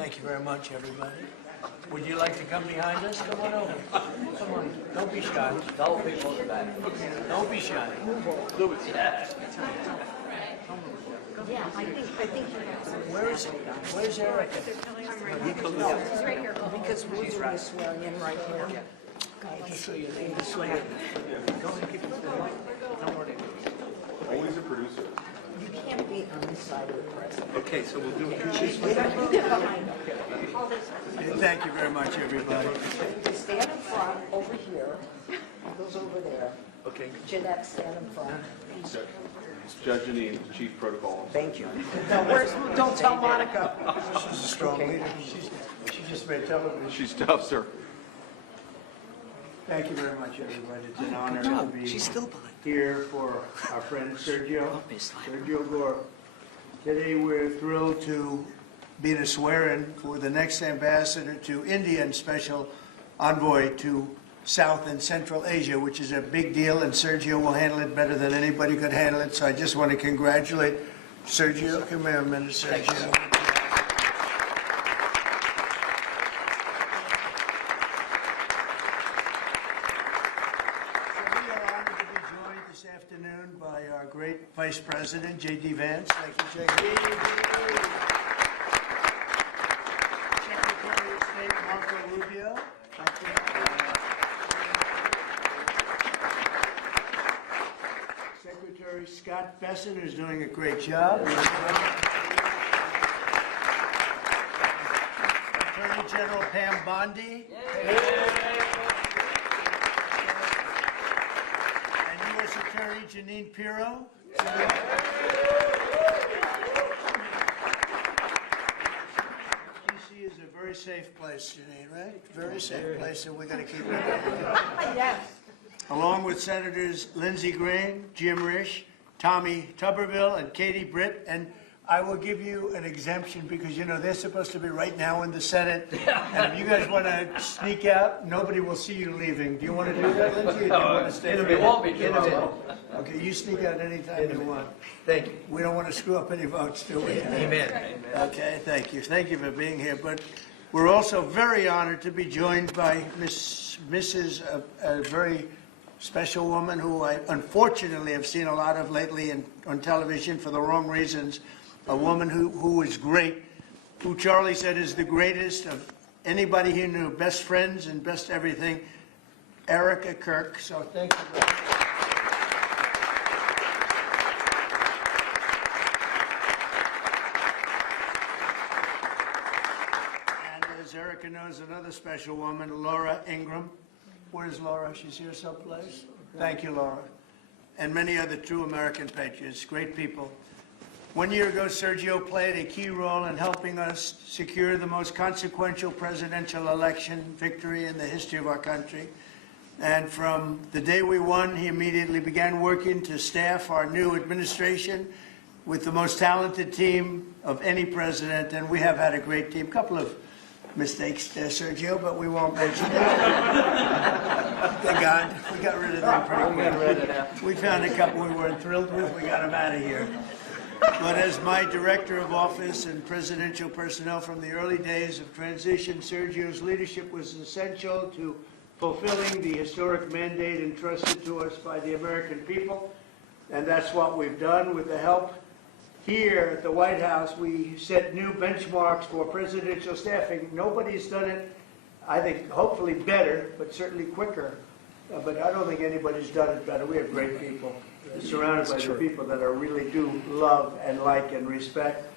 Thank you very much, everybody. Would you like to come behind us? Come on over. Come on. Don't be shy. Don't be moving back. Don't be shy. Yeah, I think Where's Erica? no, he's right here. Because we're doing the swearing in right here. Just so you need to swear. Always a producer. You can't be on this side of the president. Okay, so we'll do it. You get behind him. Thank you very much, everybody. You stand in front over here. He goes over there. Okay. Jeanette, stand in front. Judge Janine, Chief Protocol. Thank you. Now, don't tell Monica. She's a strong leader. She just made television. She's tough, sir. Thank you very much, everybody. It's an honor to be here for our friend Sergio Gor. Today we're thrilled to be the swear-in for the next ambassador to India and special envoy to South and Central Asia, which is a big deal, and Sergio will handle it better than anybody could handle it. So I just want to congratulate Sergio. Come here a minute, Sergio. Afternoon by our great Vice President, J.D. Vance. Thank you, J.D. Secretary of State, Marco Rubio. Thank you. Secretary Scott Bessent, who's doing a great job. Attorney General Pam Bondi. Secretary Janine Pirro. DC is a very safe place, Janine, right? Very safe place, and we're going to keep it. Yes. Along with Senators Lindsey Graham, Jim Risch, Tommy Tuberville, and Katie Britt. And I will give you an exemption because, you know, they're supposed to be right now in the Senate. And if you guys want to sneak out, nobody will see you leaving. Do you want to do that, Lindsey? Or do you want to stay It won't be too long. Okay, you sneak out anytime you want. Thank you. We don't want to screw up any votes, do we? Amen. Okay, thank you. Thank you for being here. But we're also very honored to be joined by Mrs. A very special woman who I unfortunately have seen a lot of lately on television for the wrong reasons. A woman who is great, who Charlie said is the greatest of anybody he knew, best friends and best everything, Erica Kirk. So thank you very much. And as Erica knows, another special woman, Laura Ingram. Where's Laura? She's here someplace. Thank you, Laura. And many other true American patriots, great people. 1 year ago, Sergio played a key role in helping us secure the most consequential presidential election victory in the history of our country. And from the day we won, he immediately began working to staff our new administration with the most talented team of any president. And we have had a great team. A couple of mistakes there, Sergio, but we won't mention that. Thank God, we got rid of them pretty quick. We found a couple we weren't thrilled with. We got them out of here. But as my director of office and presidential personnel from the early days of transition, Sergio's leadership was essential to fulfilling the historic mandate entrusted to us by the American people. And that's what we've done. With the help here at the White House, we set new benchmarks for presidential staffing. Nobody's done it, I think, hopefully better, but certainly quicker. But I don't think anybody's done it better. We have great people. Surrounded by the people that I really do love and like and respect.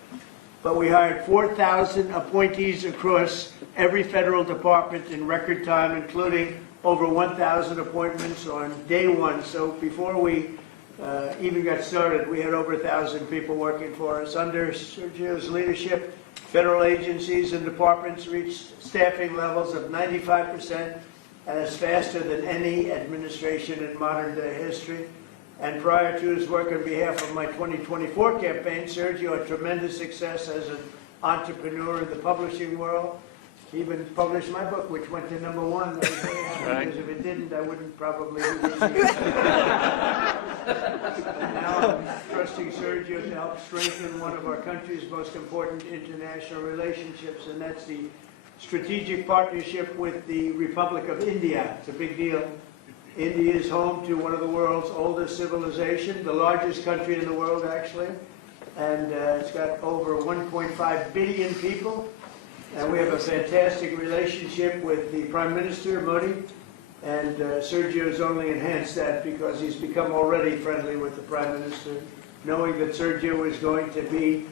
But we hired 4,000 appointees across every federal department in record time, including over 1,000 appointments on day one. So before we even got started, we had over 1,000 people working for us. Under Sergio's leadership, federal agencies and departments reached staffing levels of 95%, and is faster than any administration in modern day history. And prior to his work on behalf of my 2024 campaign, Sergio had tremendous success as an entrepreneur in the publishing world. He even published my book, which went to #1. I was very happy, because if it didn't, I wouldn't probably be here. And now I'm trusting Sergio to help strengthen one of our country's most important international relationships, and that's the strategic partnership with the Republic of India. It's a big deal. India is home to one of the world's oldest civilizations, the largest country in the world, actually. And it's got over 1.5 billion people. And we have a fantastic relationship with the Prime Minister, Modi. And Sergio has only enhanced that because he's become already friendly with the Prime Minister, knowing that Sergio is going to be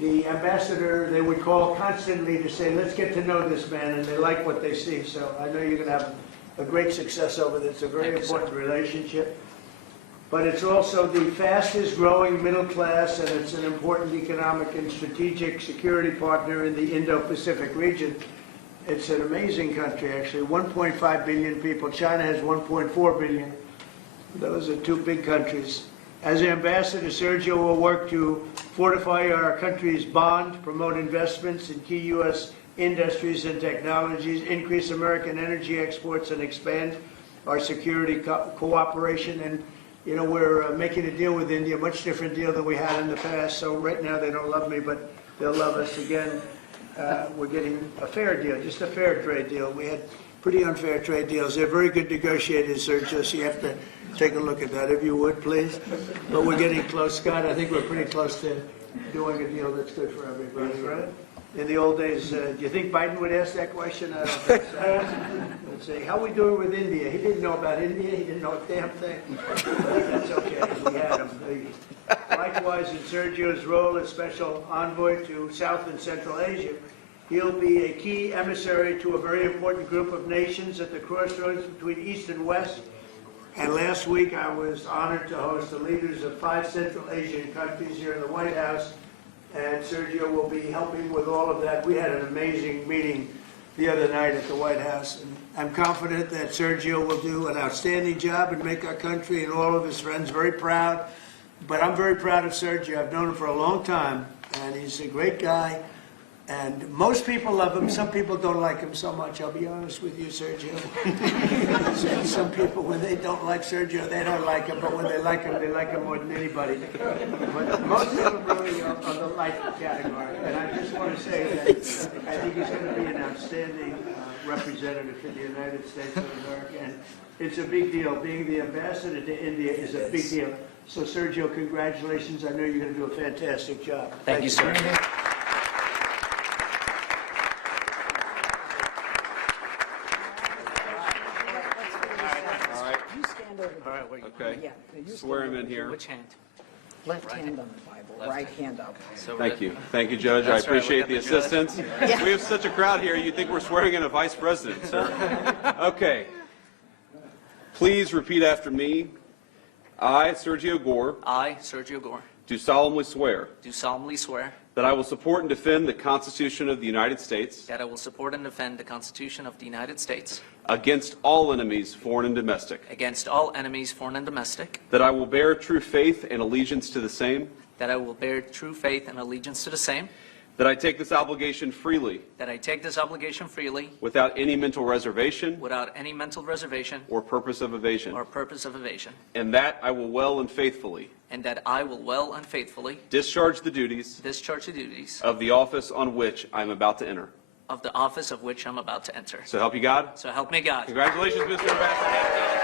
the ambassador they would call constantly to say, let's get to know this man, and they like what they see. So I know you're going to have a great success over this. It's a very important relationship. But it's also the fastest growing middle class, and it's an important economic and strategic security partner in the Indo-Pacific region. It's an amazing country, actually. 1.5 billion people. China has 1.4 billion. Those are two big countries. As ambassador, Sergio will work to fortify our country's bond, promote investments in key U.S. industries and technologies, increase American energy exports, and expand our security cooperation. And you know, we're making a deal with India, a much different deal than we had in the past. So right now they don't love me, but they'll love us again. We're getting a fair deal, just a fair trade deal. We had pretty unfair trade deals. They're very good negotiators, Sergio, so you have to take a look at that, if you would, please. But we're getting close. Scott, I think we're pretty close to doing a deal that's good for everybody, right? In the old days, do you think Biden would ask that question? I don't think so. Let's say, how are we doing with India? He didn't know about India. He didn't know a damn thing. But that's okay. We had him. Likewise, in Sergio's role as special envoy to South and Central Asia, he'll be a key emissary to a very important group of nations at the crossroads between East and West. And last week, I was honored to host the leaders of 5 Central Asian countries here in the White House. And Sergio will be helping with all of that. We had an amazing meeting the other night at the White House. And I'm confident that Sergio will do an outstanding job and make our country and all of his friends very proud. But I'm very proud of Sergio. I've known him for a long time, and he's a great guy. And most people love him. Some people don't like him so much. I'll be honest with you, Sergio. Some people, when they don't like Sergio, they don't like him. But when they like him more than anybody. But most of them really are the like category. And I just want to say that I think he's going to be an outstanding representative for the United States of America. And it's a big deal. Being the ambassador to India is a big deal. So, Sergio, congratulations. I know you're going to do a fantastic job. Thank you, sir. Okay. Yeah, you Swear him in here. Which hand? left hand on the Bible, right hand up. So Thank you. Thank you, Judge. I That's right, we appreciate got the the judge. assistance. Yeah. We have such a crowd here, you'd think we're swearing in a vice president, sir. Okay. Please repeat after me. I, Sergio Gor, I, Sergio Gor, do solemnly swear do solemnly swear that I will support and defend the Constitution of the United States that I will support and defend the Constitution of the United States against all enemies, foreign and domestic, against all enemies, foreign and domestic, that I will bear true faith and allegiance to the same, that I will bear true faith and allegiance to the same, that I take this obligation freely, that I take this obligation freely without any mental reservation without any mental reservation or purpose of evasion, or purpose of evasion, and that I will well and faithfully and that I will well and faithfully discharge the duties discharge the duties of the office on which I am about to enter. of the office of which I'm about to enter. So help you God. So help me God. Congratulations, Mr. Ambassador.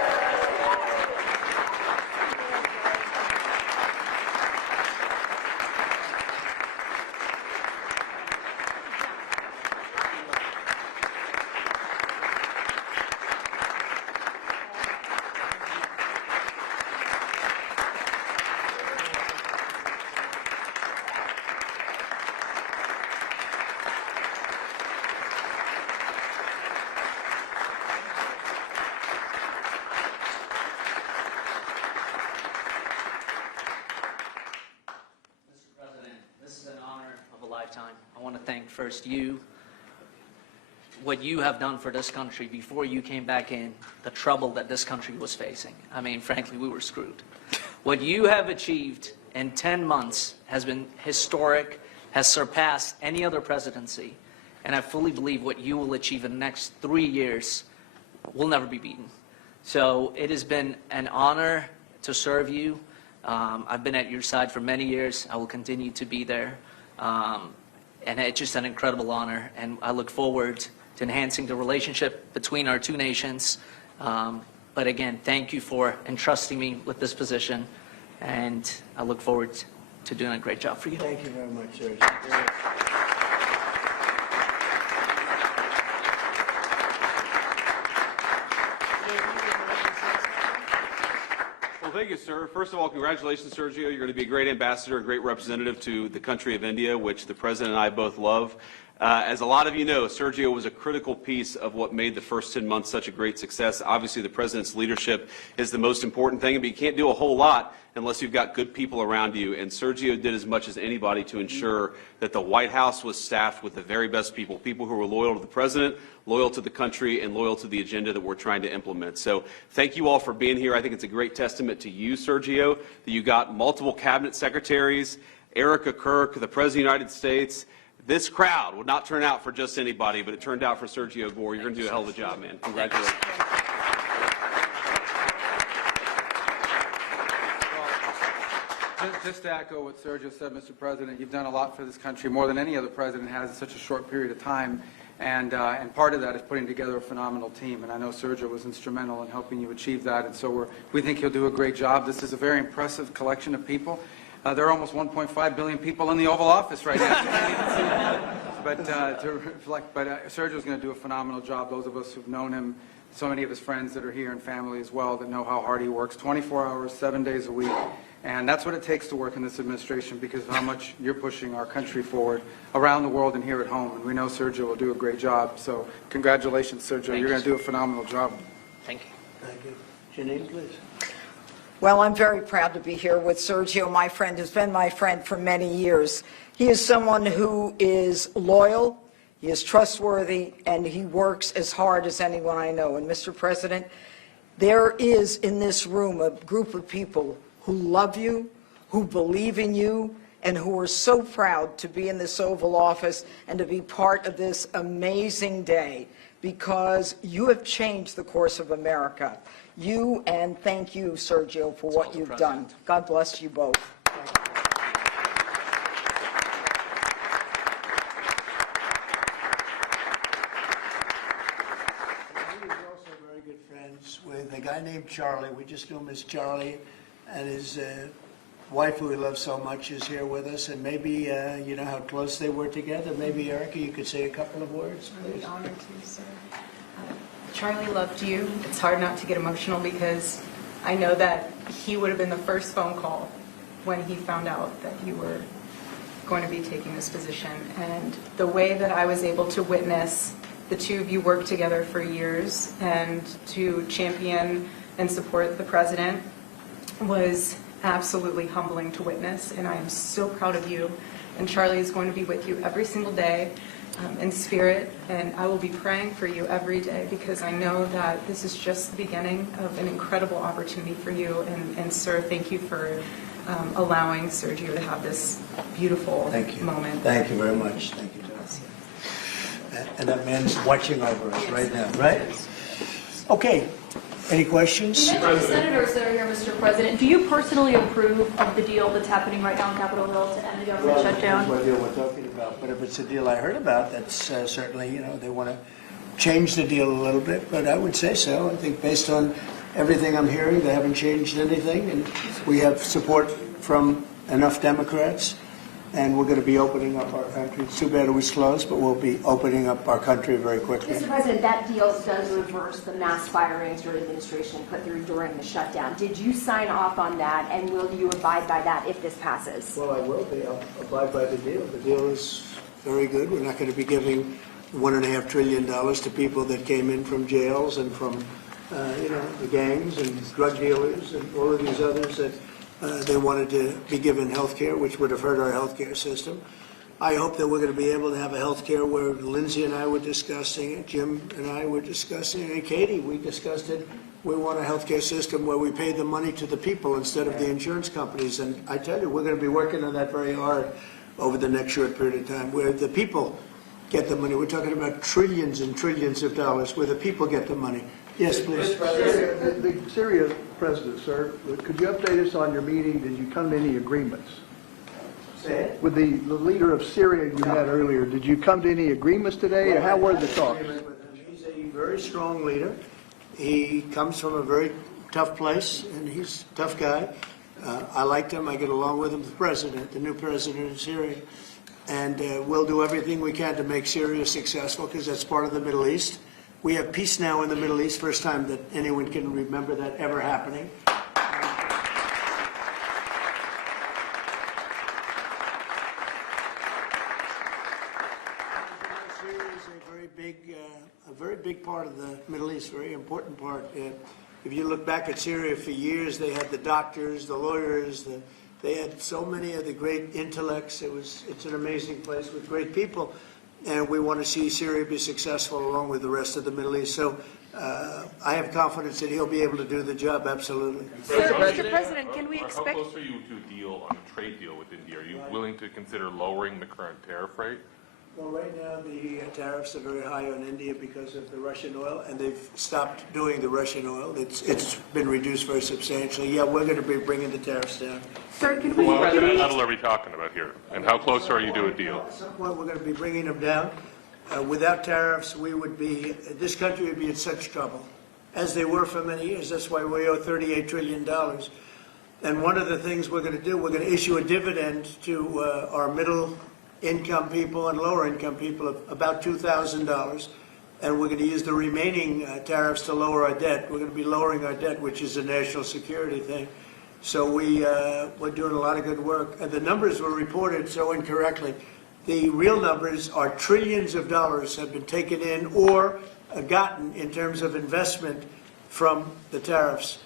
Mr. President, this is an honor of a lifetime. I want to thank first you, what you have done for this country before you came back in, the trouble that this country was facing. I mean, frankly, we were screwed. What you have achieved in 10 months has been historic, has surpassed any other presidency, and I fully believe what you will achieve in the next 3 years will never be beaten. So it has been an honor to serve you. I've been at your side for many years. I will continue to be there. And it's just an incredible honor, and I look forward to enhancing the relationship between our two nations. But again, thank you for entrusting me with this position, and I look forward to doing a great job for you. Thank you very much, Sergio. Well, thank you, sir. First of all, congratulations, Sergio. You're going to be a great ambassador, a great representative to the country of India, which the President and I both love. As a lot of you know, Sergio was a critical piece of what made the first 10 months such a great success. Obviously, the President's leadership is the most important thing, but you can't do a whole lot unless you've got good people around you. And Sergio did as much as anybody to ensure that the White House was staffed with the very best people, people who were loyal to the President, loyal to the country, and loyal to the agenda that we're trying to implement. So thank you all for being here. I think it's a great testament to you, Sergio, that you got multiple cabinet secretaries, Erica Kirk, the President of the United States. This crowd would not turn out for just anybody, but it turned out for Sergio Gor. You're going to do a hell of a job, man. Congratulations. Just to echo what Sergio said, Mr. President, you've done a lot for this country, more than any other president has in such a short period of time, and part of that is putting together a phenomenal team, and I know Sergio was instrumental in helping you achieve that, and so we think he'll do a great job. This is a very impressive collection of people. There are almost 1.5 billion people in the Oval Office right now. But Sergio's going to do a phenomenal job. Those of us who've known him, so many of his friends that are here and family as well, that know how hard he works, 24 hours, 7 days a week. And that's what it takes to work in this administration, because of how much you're pushing our country forward around the world and here at home. And we know Sergio will do a great job. So congratulations, Sergio. You're going to do a phenomenal job. Thank you. Thank you. Janine, please. Well, I'm very proud to be here with Sergio, my friend, who's been my friend for many years. He is someone who is loyal, he is trustworthy, and he works as hard as anyone I know. And Mr. President, there is in this room a group of people who love you, who believe in you, and who are so proud to be in this Oval Office and to be part of this amazing day, because you have changed the course of America. You, and thank you, Sergio, for what you've done. God bless you both. He was also very good friends with a guy named Charlie. We just knew him as Charlie, and his wife, who he loves so much, is here with us. And maybe you know how close they were together. Maybe, Erica, you could say a couple of words, please. I'm honored to, sir. Charlie loved you. It's hard not to get emotional because I know that he would have been the first phone call when he found out that you were going to be taking this position. And the way that I was able to witness the two of you work together for years and to champion and support the president was absolutely humbling to witness. And I am so proud of you. And Charlie is going to be with you every single day. In spirit, and I will be praying for you every day, because I know that this is just the beginning of an incredible opportunity for you. And sir, thank you for allowing Sergio to have this beautiful moment. Thank you very much. Thank you, John. And that man's watching over us right now, right? Okay. Any questions? You mentioned senators that are here, Mr. President. Do you personally approve of the deal that's happening right now on Capitol Hill to end the government shutdown? What deal we're talking about, but if it's a deal I heard about, that's certainly, you know, they want to change the deal a little bit, but I would say so. I think based on everything I'm hearing, they haven't changed anything, and we have support from enough Democrats, and we're going to be opening up our country. It's too bad it was closed, but we'll be opening up our country very quickly. Mr. President, that deal does reverse the mass firings your administration put through during the shutdown. Did you sign off on that, and will you abide by that if this passes? Well, I will be. I'll abide by the deal. The deal is very good. We're not going to be giving $1.5 trillion to people that came in from jails and from, you know, the gangs and drug dealers and all of these others that they wanted to be given health care, which would have hurt our health care system. I hope that we're going to be able to have a health care where Lindsay and I were discussing it, Jim and I were discussing it, and Katie, we discussed it. We want a health care system where we pay the money to the people instead of the insurance companies. And I tell you, we're going to be working on that very hard over the next short period of time, where the people get the money. We're talking about trillions and trillions of dollars where the people get the money. Yes, please. The Syria president, sir, could you update us on your meeting? Did you come to any agreements? Say it. With the leader of Syria you met earlier, did you come to any agreements today, or how were the talks? He's a very strong leader. He comes from a very tough place, and he's a tough guy. I liked him. I get along with him, the president, the new president of Syria. And we'll do everything we can to make Syria successful, because that's part of the Middle East. We have peace now in the Middle East, first time that anyone can remember that ever happening. Syria is a very big part of the Middle East, very important part. If you look back at Syria for years, they had the doctors, the lawyers, they had so many of the great intellects. It's an amazing place with great people. And we want to see Syria be successful along with the rest of the Middle East. So I have confidence that he'll be able to do the job, absolutely. Mr. President, can we expect? How close are you to a deal on a trade deal with India? Are you willing to consider lowering the current tariff rate? Well, right now the tariffs are very high on India because of the Russian oil, and they've stopped doing the Russian oil. It's been reduced very substantially. Yeah, we're going to be bringing the tariffs down. Sir, can we? What level are we talking about here? And how close are you to a deal? At some point, we're going to be bringing them down. Without tariffs, this country would be in such trouble, as they were for many years. That's why we owe $38 trillion. And one of the things we're going to do, we're going to issue a dividend to our middle-income people and lower-income people of about $2,000. And we're going to use the remaining tariffs to lower our debt. We're going to be lowering our debt, which is a national security thing. So we're doing a lot of good work. And the numbers were reported so incorrectly. The real numbers are trillions of dollars have been taken in or gotten in terms of investment from the tariffs.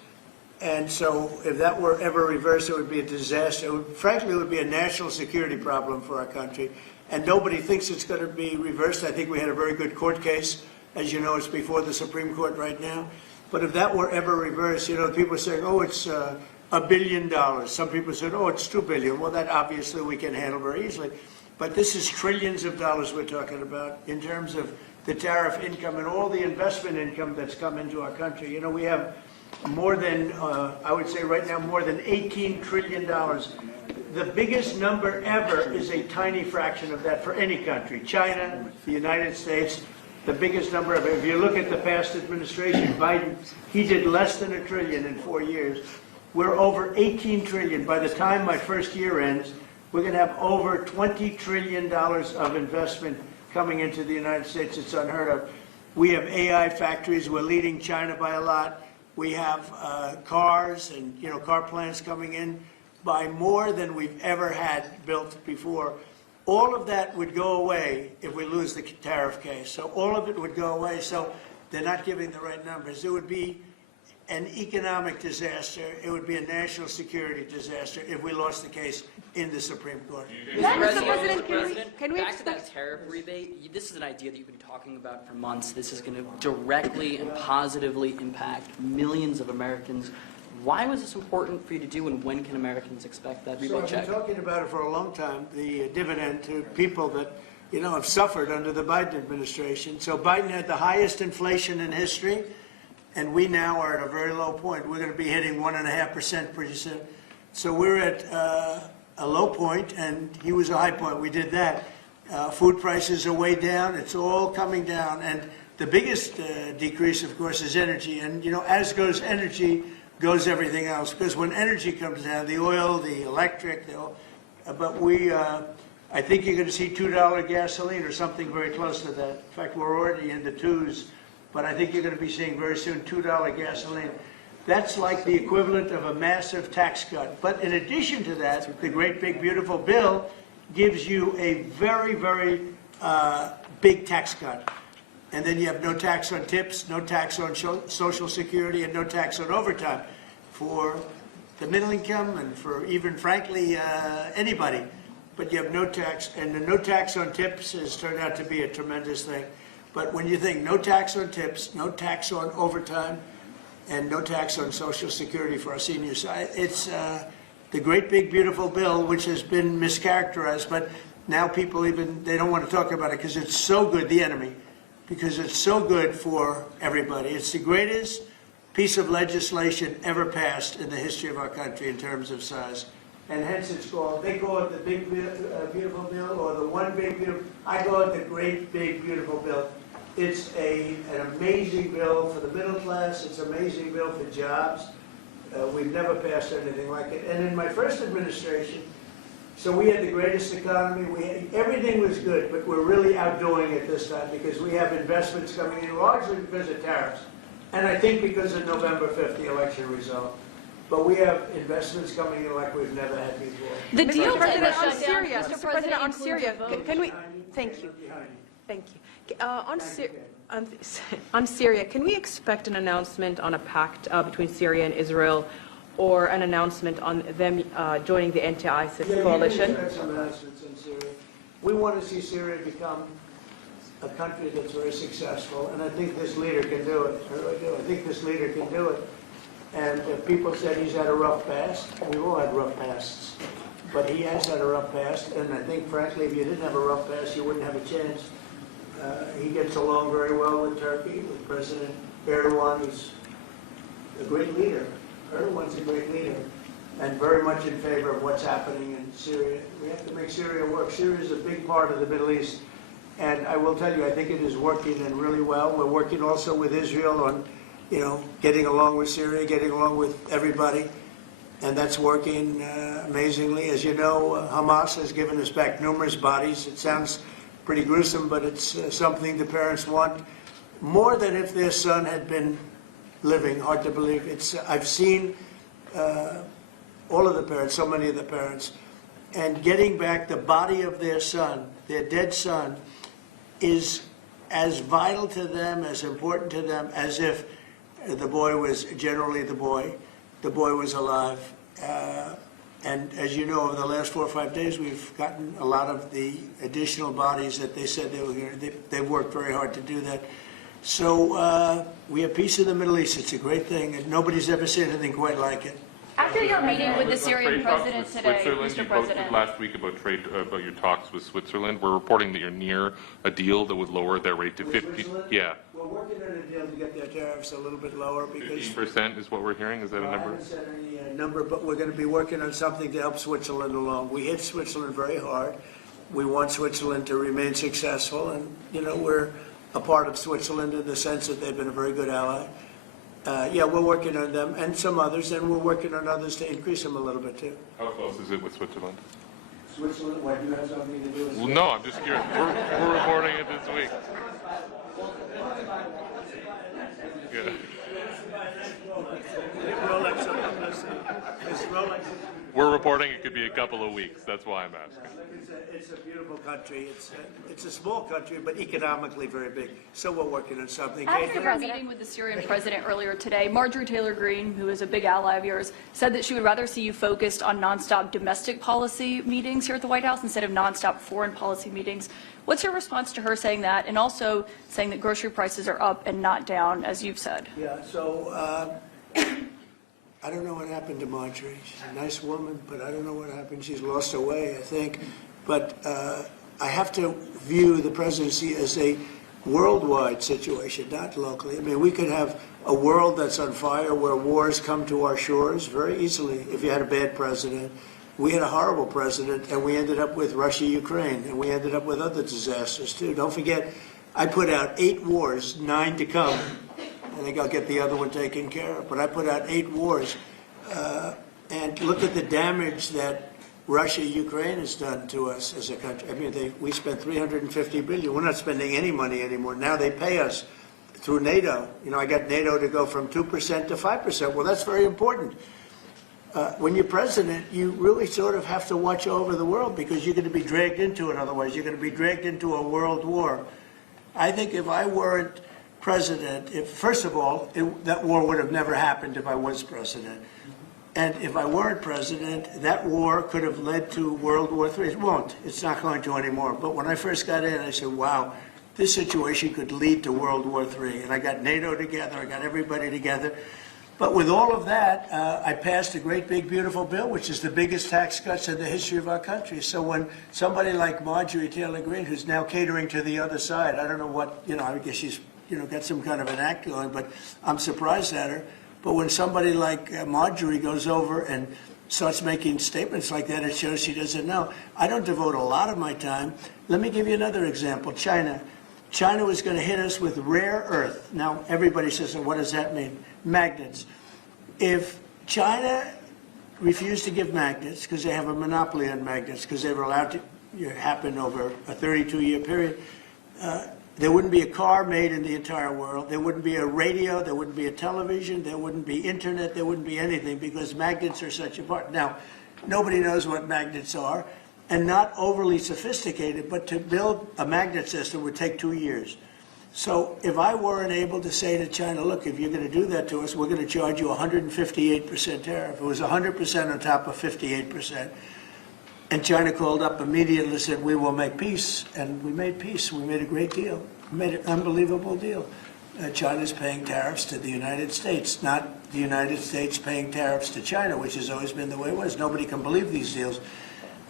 And so if that were ever reversed, it would be a disaster. Frankly, it would be a national security problem for our country. And nobody thinks it's going to be reversed. I think we had a very good court case. As you know, it's before the Supreme Court right now. But if that were ever reversed, people are saying, oh, it's $1 billion. Some people said, oh, it's $2 billion. Well, that obviously we can handle very easily. But this is trillions of dollars we're talking about in terms of the tariff income and all the investment income that's come into our country. We have more than, I would say right now, more than $18 trillion. The biggest number ever is a tiny fraction of that for any country. China, the United States, the biggest number ever. If you look at the past administration, Biden, he did less than $1 trillion in 4 years. We're over 18 trillion. By the time my first year ends, we're going to have over $20 trillion of investment coming into the United States. It's unheard of. We have AI factories. We're leading China by a lot. We have cars and car plants coming in by more than we've ever had built before. All of that would go away if we lose the tariff case. So all of it would go away. So they're not giving the right numbers. It would be an economic disaster. It would be a national security disaster if we lost the case in the Supreme Court. Mr. President, can we Back to that expect? tariff rebate, this is an idea that you've been talking about for months. This is going to directly and positively impact millions of Americans. Why was this important for you to do, and when can Americans expect that So rebate I've check? been talking about it for a long time, the dividend to people that, have suffered under the Biden administration. So Biden had the highest inflation in history, and we now are at a very low point. We're going to be hitting 1.5% pretty soon. So we're at a low point, and he was a high point. We did that. Food prices are way down. It's all coming down. And the biggest decrease, of course, is energy. And, as goes energy, goes everything else. Because when energy comes down, the oil, the electric, but I think you're going to see $2 gasoline or something very close to that. In fact, we're already in the twos. But I think you're going to be seeing very soon $2 gasoline. That's like the equivalent of a massive tax cut. But in addition to that, the great big beautiful bill gives you a very, very big tax cut. And then you have no tax on tips, no tax on Social Security, and no tax on overtime for the middle income and for even, frankly, anybody. But you have no tax, and the no tax on tips has turned out to be a tremendous thing. But when you think no tax on tips, no tax on overtime, and no tax on Social Security for our seniors, it's the great big beautiful bill, which has been mischaracterized. But now people they don't want to talk about it because it's so good, the enemy, because it's so good for everybody. It's the greatest piece of legislation ever passed in the history of our country in terms of size. And hence they call it the big, beautiful bill, or the one big, beautiful, I call it the great, big, beautiful bill. It's an amazing bill for the middle class. It's an amazing bill for jobs. We've never passed anything like it. And in my first administration, so we had the greatest economy. Everything was good, but we're really outdoing it this time because we have investments coming in largely because of tariffs. And I think because of November 5th, the election result. But we have investments coming in like we've never had before. The deal Mr. President, on on Syria, Mr. Mr. President, on includes Syria, a vote. can we, thank you. Thank you. On Syria, can we expect an announcement on a pact between Syria and Israel, or an announcement on them joining the anti-ISIS coalition? Yeah, you some announcements in Syria. We want to see Syria become a country that's very successful, and I think this leader can do it. I really do. I think this leader can do it. And people said he's had a rough past. We've all had rough pasts. But he has had a rough past, and I think, frankly, if you didn't have a rough past, you wouldn't have a chance. He gets along very well with Turkey, with President Erdogan, who's a great leader. Erdogan's a great leader, and very much in favor of what's happening in Syria. We have to make Syria work. Syria is a big part of the Middle East, and I will tell you, I think it is working and really well. We're working also with Israel on, getting along with Syria, getting along with everybody, and that's working amazingly. As you know, Hamas has given us back numerous bodies. It sounds pretty gruesome, but it's something the parents want more than if their son had been living. Hard to believe. I've seen all of the parents, so many of the parents, and getting back the body of their son, their dead son, is as vital to them, as important to them, as if the boy was generally the boy was alive. And as you know, over the last 4 or 5 days, we've gotten a lot of the additional bodies that they said they were going to. They've worked very hard to do that. So we have peace in the Middle East. It's a great thing, and nobody's ever seen anything quite like it. After your meeting with the Syrian Trade talks president with today, Switzerland, Mr. you President. posted last week about your talks with Switzerland. We're reporting that you're near a deal that would lower their rate to 50. Yeah. We're working on a deal to get their tariffs a little bit lower because 15% is what we're hearing. Is that a I number? haven't said any number, but we're going to be working on something to help Switzerland along. We hit Switzerland very hard. We want Switzerland to remain successful, and we're a part of Switzerland in the sense that they've been a very good ally. Yeah, we're working on them and some others, and we're working on others to increase them a little bit too. How close is it with Switzerland? Switzerland, what, do you have something to do with Well, no, I'm just curious. We're reporting it this week. Yeah. We're reporting it could be a couple of weeks. That's why I'm asking. It's a beautiful country. It's a small country, but economically very big. So we're working on something. After your meeting with the Syrian president earlier today, Marjorie Taylor Greene, who is a big ally of yours, said that she would rather see you focused on nonstop domestic policy meetings here at the White House instead of nonstop foreign policy meetings. What's your response to her saying that, and also saying that grocery prices are up and not down, as you've said? Yeah, so I don't know what happened to Marjorie. She's a nice woman, but I don't know what happened. She's lost her way, I think. But I have to view the presidency as a worldwide situation, not locally. I mean, we could have a world that's on fire where wars come to our shores very easily if you had a bad president. We had a horrible president, and we ended up with Russia, Ukraine, and we ended up with other disasters, too. Don't forget, I put out 8 wars, 9 to come. I think I'll get the other one taken care of. But I put out 8 wars. And look at the damage that Russia, Ukraine has done to us as a country. I mean, we spent $350 billion. We're not spending any money anymore. Now they pay us through NATO. I got NATO to go from 2% to 5%. Well, that's very important. When you're president, you really sort of have to watch over the world because you're going to be dragged into it otherwise. You're going to be dragged into a world war. I think if I weren't president, first of all, that war would have never happened if I was president. And if I weren't president, that war could have led to World War III. It won't. It's not going to anymore. But when I first got in, I said, wow, this situation could lead to World War III. And I got NATO together. I got everybody together. But with all of that, I passed a great, big, beautiful bill, which is the biggest tax cuts in the history of our country. So when somebody like Marjorie Taylor Greene, who's now catering to the other side, I don't know what, I guess she's, got some kind of an act going, but I'm surprised at her. But when somebody like Marjorie goes over and starts making statements like that, it shows she doesn't know. I don't devote a lot of my time. Let me give you another example. China. China was going to hit us with rare earth. Now, everybody says, well, what does that mean? Magnets. If China refused to give magnets, because they have a monopoly on magnets, because they were allowed to happen over a 32-year period, there wouldn't be a car made in the entire world. There wouldn't be a radio. There wouldn't be a television. There wouldn't be internet. There wouldn't be anything, because magnets are such a part. Now, nobody knows what magnets are, and not overly sophisticated, but to build a magnet system would take 2 years. So if I weren't able to say to China, look, if you're going to do that to us, we're going to charge you 158% tariff. It was 100% on top of 58%. And China called up immediately and said, we will make peace. And we made peace. We made a great deal. We made an unbelievable deal. China's paying tariffs to the United States, not the United States paying tariffs to China, which has always been the way it was. Nobody can believe these deals.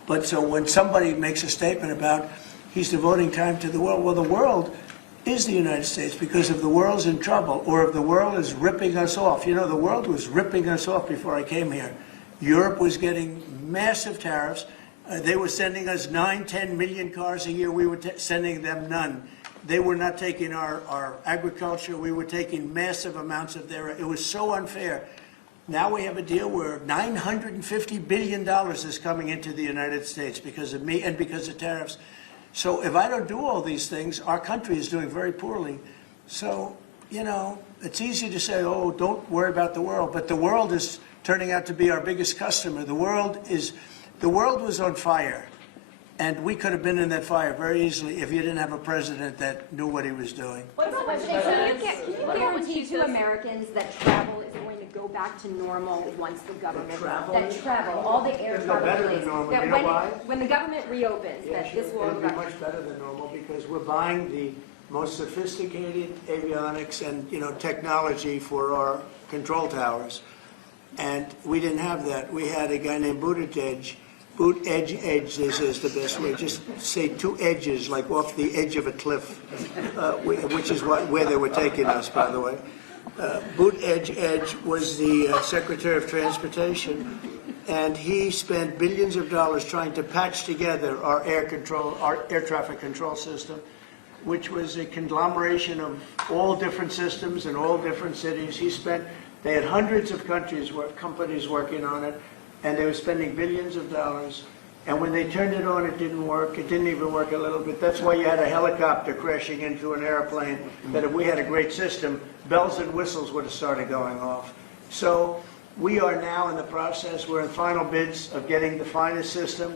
But so when somebody makes a statement about he's devoting time to the world, well, the world is the United States, because if the world's in trouble or if the world is ripping us off, the world was ripping us off before I came here. Europe was getting massive tariffs. They were sending us 9-10 million cars a year. We were sending them none. They were not taking our agriculture. We were taking massive amounts of their. It was so unfair. Now we have a deal where $950 billion is coming into the United States because of me and because of tariffs. So if I don't do all these things, our country is doing very poorly. So, it's easy to say, oh, don't worry about the world. But the world is turning out to be our biggest customer. The world was on fire. And we could have been in that fire very easily if you didn't have a president that knew what he was doing. Can you guarantee to Americans that travel is going to go back to normal once the government, all the air travel better delays, than normal. that You know why? when the government reopens, Yeah, that sure. this will It'll go be back? much better than normal because we're buying the most sophisticated avionics and technology for our control towers, and we didn't have that. We had a guy named Buttigieg. Edge, this is the best way. Just say two edges, like off the edge of a cliff, which is where they were taking us, by the way. Edge was the Secretary of Transportation, and he spent billions of dollars trying to patch together our air traffic control system, which was a conglomeration of all different systems in all different cities. They had hundreds of companies working on it, and they were spending billions of dollars. And when they turned it on, it didn't work. It didn't even work a little bit. That's why you had a helicopter crashing into an airplane, that if we had a great system, bells and whistles would have started going off. So we are now in the process. We're in final bids of getting the finest system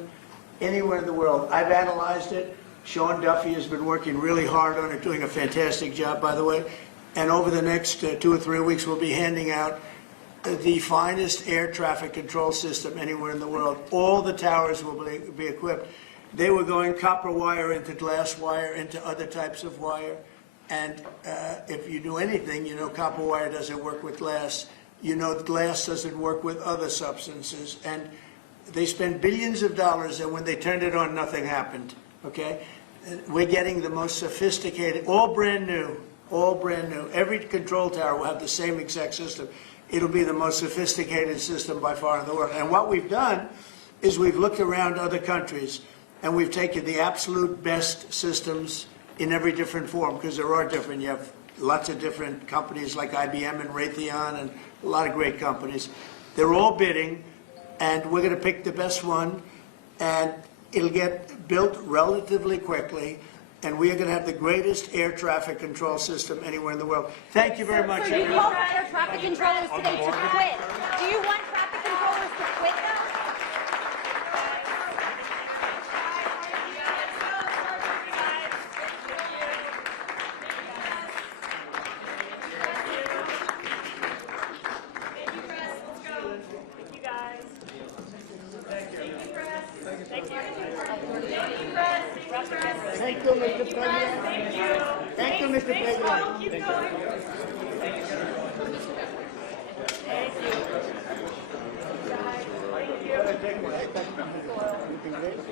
anywhere in the world. I've analyzed it. Sean Duffy has been working really hard on it, doing a fantastic job, by the way. And over the next 2 or 3 weeks, we'll be handing out the finest air traffic control system anywhere in the world. All the towers will be equipped. They were going copper wire into glass wire into other types of wire. And if you do anything, copper wire doesn't work with glass. Glass doesn't work with other substances. And they spent billions of dollars, and when they turned it on, nothing happened. Okay? We're getting the most sophisticated, all brand new. Every control tower will have the same exact system. It'll be the most sophisticated system by far in the world. And what we've done is we've looked around other countries, and we've taken the absolute best systems in every different form, because there are different. You have lots of different companies like IBM and Raytheon and a lot of great companies. They're all bidding, and we're going to pick the best one, and it'll get built relatively quickly. And we are going to have the greatest air traffic control system anywhere in the world. Thank you very much, So you everyone. called air traffic controllers today to quit. Do you want traffic controllers to quit now? Thank you, Mr. President. Thank you, Mr. President. Thank you.